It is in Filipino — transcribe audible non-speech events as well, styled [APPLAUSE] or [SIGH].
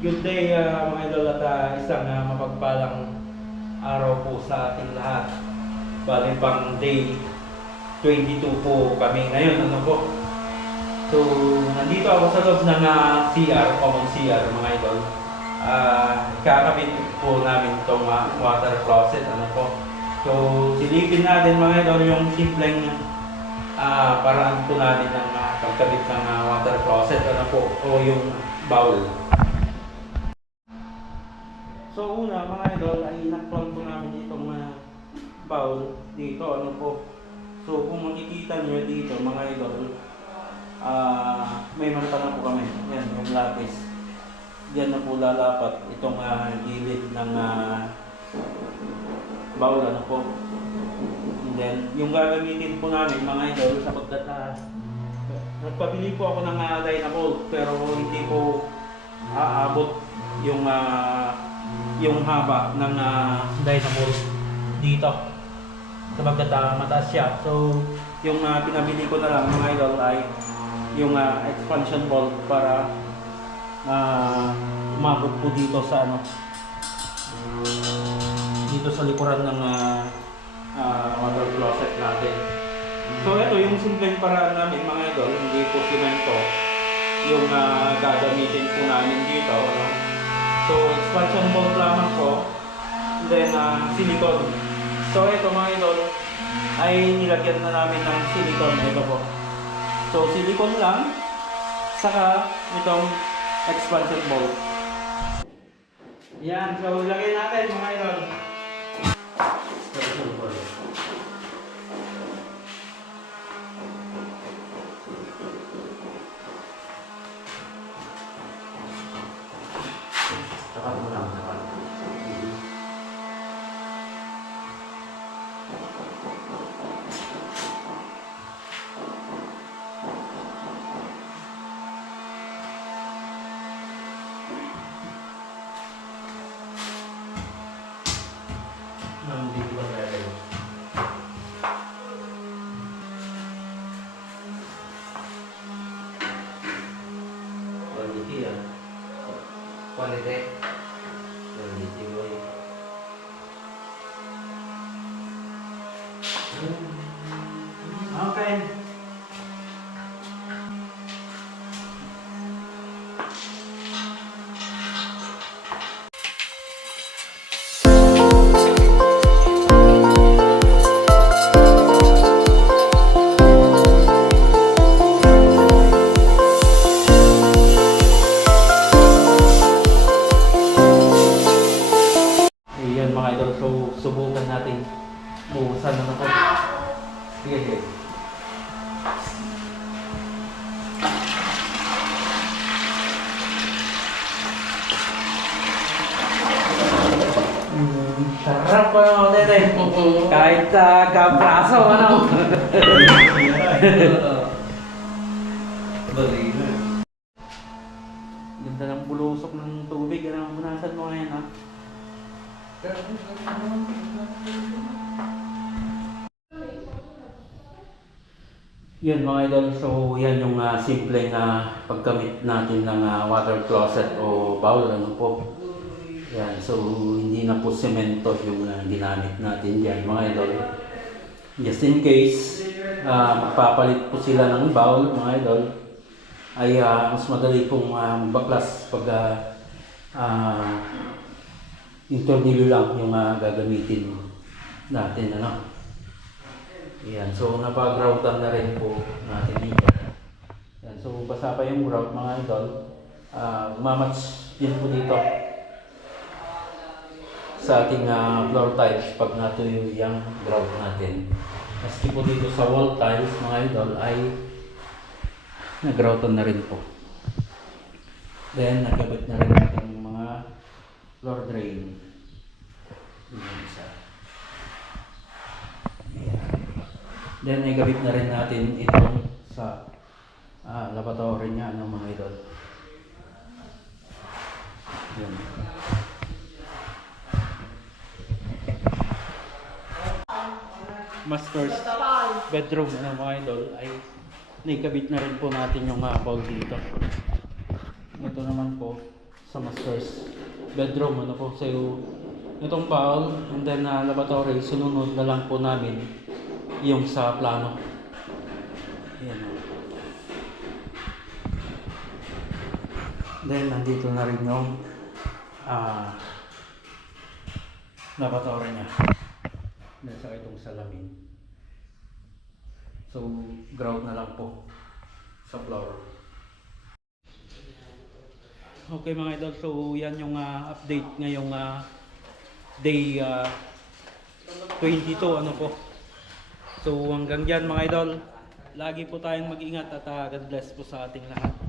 Good day ah, mga idol at ah, isang ah, mapagpalang araw po sa ating lahat. Bali pang day 22 po kami ngayon. Ano po? So, nandito ako sa loob ng ah, CR, common CR mga idol. Ah, kakabit po namin itong ah, water closet. Ano po? So, silipin natin mga idol yung simpleng ah paraan po namin ng ah, pagkabit ng ah, water closet. Ano po? O yung bowl. So una mga idol ay nakplug po namin itong uh, bowl dito ano po. So kung makikita niyo dito mga idol ah may manta na po kami. Yan yung lapis. Diyan na po lalapat itong ah, gilid ng ah, bowl ano po. And then yung gagamitin po namin mga idol sapagkat uh, nagpabili po ako ng uh, Dynavolt pero hindi po aabot yung ah, yung haba ng uh, Dynavolt dito. Sabagkat uh, mataas siya. So, yung ah, pinabili ko na lang mga idol ay yung ah, expansion bolt para uh, umabot po dito sa ano dito sa likuran ng ah, ah, water closet natin. So ito yung simpleng paraan namin mga idol, hindi po simento yung ah, gagamitin po namin dito. Ano? So expansion bolt lamang po, then ah, silicone. So ito mga idol, ay nilagyan na namin ng silicone. Ito po. So silicone lang, saka itong expansion bolt. Yan, so lagay natin mga idol. Quality ah. Quality. Quality boy. Okay. Subukan natin buhusan na ako. Sige, sige. Mm, sarap pa yung ulit eh. Kahit sa kapraso, ano? [LAUGHS] Yun mga idol, so yan yung ah, simpleng uh, paggamit natin ng ah, water closet o bowl, ano po. Yan, so hindi na po semento yung ah, ginamit natin dyan mga idol. Just in case, ah, magpapalit po sila ng bowl mga idol, ay ah, mas madali pong uh, baklas pag ah, ah, yung tornilyo lang yung ah, gagamitin natin ano. Yan, so napag-groutan na rin po natin dito. Yan, so basa pa yung grout mga idol. Ah, mamatch din po dito sa ating ah, floor tiles pag natuyo yung grout natin. Maski po dito sa wall tiles mga idol ay nagroutan na rin po. Then nagkabit na rin natin yung mga floor drain. Yan isa. Ayan. Na rin natin itong sa ah, lavatory niya ng mga idol. Yan. Master's bedroom ng mga idol ay naikabit na rin po natin yung uh, dito. Ito naman po sa master's bedroom ano po so itong bowl and then uh, laboratory sununod na lang po namin yung sa plano. Yan o then nandito na rin yung ah laboratory niya. Then sa itong salamin. So ground na lang po sa floor Okay mga idol, so yan yung ah, update ngayong ah, day ah, 22 ano po. So hanggang dyan mga idol, lagi po tayong mag-ingat at ah, God bless po sa ating lahat.